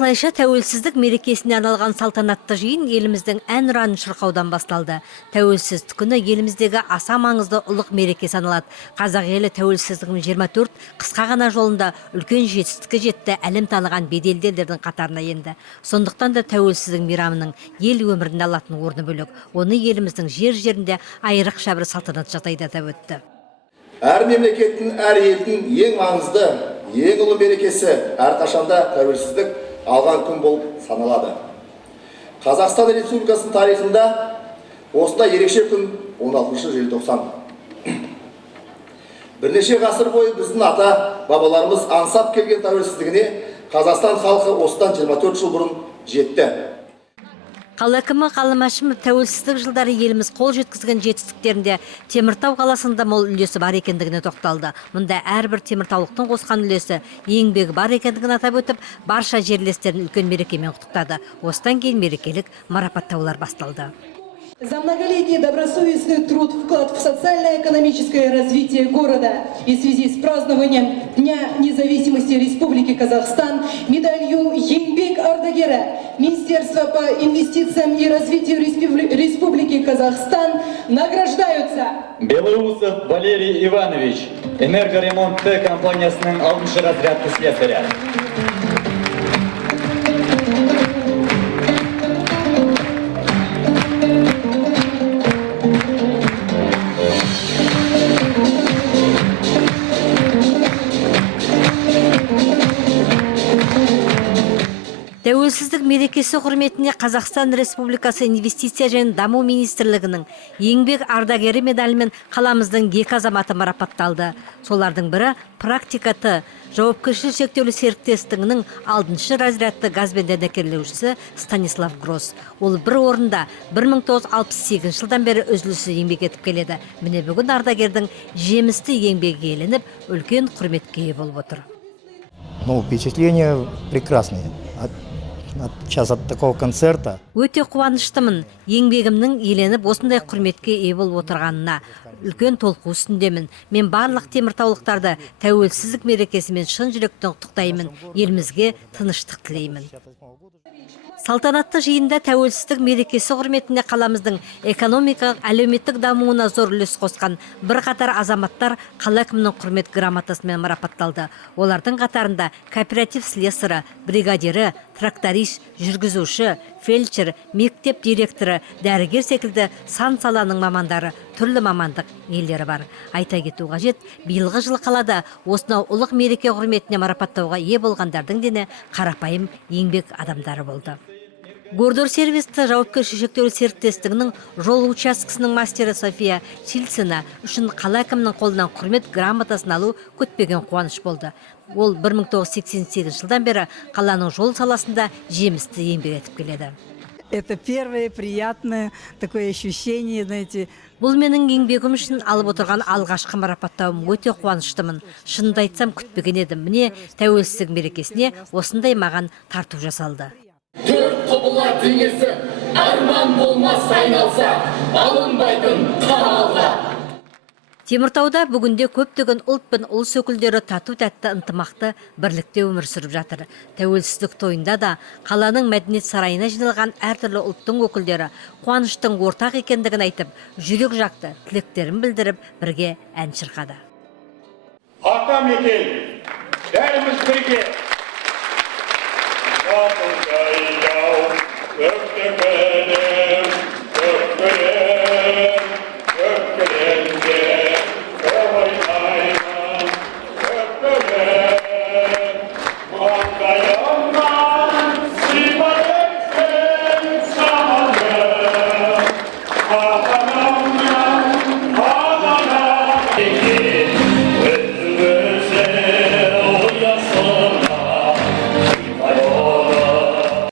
Осылайша тәуелсіздік мерекесіне арналған салтанатты жиын еліміздің әнұранын шырқаудан басталды. Тәуелсіздік күні еліміздегі аса маңызды ұлық мереке саналады. Қазақ елі тәуелсіздігінің 24 қысқа ғана жолында үлкен жетістікке жетті, әлем таныған беделді елдердің қатарына енді. Сондықтан да тәуелсіздік мейрамының ел өмірінде алатын орны бөлек. Оны еліміздің жер-жерінде айрықша бір салтанат жағдайда атап өтті. Әр мемлекеттің, әр елдің ең маңызды, ең ұлы мерекесі әрқашанда тәуелсіздік алған күн болып саналады. Қазақстан Республикасының тарихында осындай ерекше күн 16 желтоқсан. Бірнеше ғасыр бойы біздің ата бабаларымыз аңсап келген тәуелсіздігіне Қазақстан халқы осыдан 24 жыл бұрын жетті. Қала әкімі Ғалым Әшімов тәуелсіздік жылдары еліміз қол жеткізген жетістіктерінде Теміртау қаласында мол үлесі бар екендігіне тоқталды. Мұнда әрбір теміртаулықтың қосқан үлесі еңбегі бар екендігін атап өтіп, барша жерлестерін үлкен мерекемен құттықтады. Осыдан кейін мерекелік марапаттаулар басталды. За многолетний добросовестный труд, вклад в социально-экономическое развитие города и в связи с празднованием Дня независимости Республики Казахстан медалью «Еңбек ардагері» Министерства по инвестициям и развитию Республики Казахстан награждаются. Белоусов Валерий Иванович, энергоремонт компаниясының 6-шы разрядты слесаря. Тәуелсіздік мерекесі құрметіне Қазақстан Республикасы инвестиция және даму министрлігінің еңбек ардагері медалімен қаламыздың 2 азаматы марапатталды. Солардың бірі практикаты жауапкершілігі шектеулі серіктестігінің 6-шы разрядты газбен дәнекерлеушісі Станислав Гросс. Ол бір орында 1968 жылдан бері үзіліссіз еңбек етіп келеді. Міне бүгін ардагердің жемісті еңбегі еленіп, үлкен құрметке ие болып отыр. Впечатления прекрасные. Сейчас от такого концерта. Өте қуаныштымын. Еңбегімнің еленіп осындай құрметке ие болып отырғанына. Үлкен толқу үстіндемін. Мен барлық теміртаулықтарды тәуелсіздік мерекесімен шын жүректен құттықтаймын. Елімізге тыныштық тілеймін. Салтанатты жиында тәуелсіздік мерекесі құрметіне қаламыздың экономикалық, әлеуметтік дамуына зор үлес қосқан бірқатар азаматтар қала әкімінің құрмет грамотасымен марапатталды. Олардың қатарында кооператив слесарі, бригадирі, тракторист, жүргізуші, фельдшер, мектеп директоры, дәрігер секілді сан саланың мамандары, түрлі мамандық иелері бар. Айта кету қажет, биылғы жыл қалада осынау ұлық мереке құрметіне марапаттауға ие болғандардың дені қарапайым еңбек адамдары болды. Гордор сервисті жауапкершілігі шектеулі серіктестігінің жол учаскесінің мастері София Сильцина үшін қала әкімінің қолынан құрмет грамотасын алу күтпеген қуаныш болды. Ол 1988 жылдан бері қаланың жол саласында жемісті еңбек етіп келеді. Это первое приятное такое ощущение, знаете. Бұл менің еңбегім үшін алып отырған алғашқы марапаттауым, өте қуаныштымын. Шынымды айтсам күтпеген едім. Міне тәуелсіздік мерекесіне осындай маған тарту жасалды. Төрт құбыла теңесі, арман болмас айналса, алынбайтын қамалға. Теміртауда бүгінде көптеген ұлт пен ұлыс өкілдері тату-тәтті ынтымақты бірлікте өмір сүріп жатыр. Тәуелсіздік тойында да қаланың мәдениет сарайына жиналған әртүрлі ұлттың өкілдері қуаныштың ортақ екендігін айтып, жүрек жақты тілектерін білдіріп, бірге ән шырқады. Ата мекен, бәріміз бірге